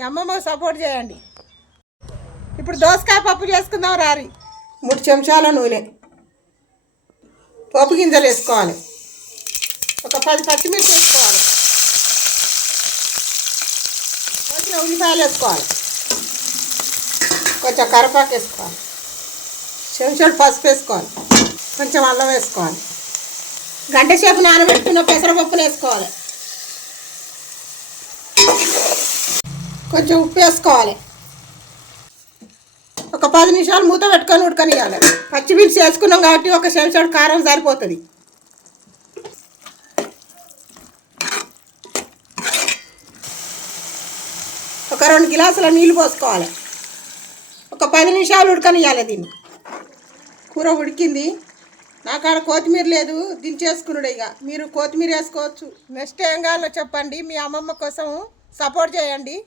మీ అమ్మమ్మకు support చేయండి. ఇప్పుడు దోసకాయ పప్పు చేసుకుందాం రారి. 3 చెంచాల నూనె, పోపు గింజలు వేసుకోవాలి, ఒక 10 పచ్చిమిర్చి వేసుకోవాలి, కొంచెం ఉల్లిపాయలు వేసుకోవాలి, కొంచెం కరివేపాకు వేసుకోవాలి, చెంచాడు పసుపు వేసుకోవాలి, కొంచెం అల్లం వేసుకోవాలి, గంట సేపు నానబెట్టుకున్న పెసరపప్పును వేసుకోవాలి, కొంచెం ఉప్పు వేసుకోవాలి, ఒక 10 నిమిషాలు మూత పెట్టుకొని ఉడకనియాలి. పచ్చిమిర్చి వేసుకున్నాం కాబట్టి ఒక చెంచాడు కారం సరిపోతుంది. ఒక 2 గ్లాసుల నీళ్ళు పోసుకోవాలి. ఒక 10 నిమిషాలు ఉడకనియాలి. దీన్ని కూర ఉడికింది. నా కాడ కొత్తిమీర లేదు, దించేసుకున్నాడు. ఇక మీరు కొత్తిమీర వేసుకోవచ్చు. నెక్స్ట్ ఏం కావాలో చెప్పండి. మీ అమ్మమ్మ కోసం సపోర్ట్ చేయండి.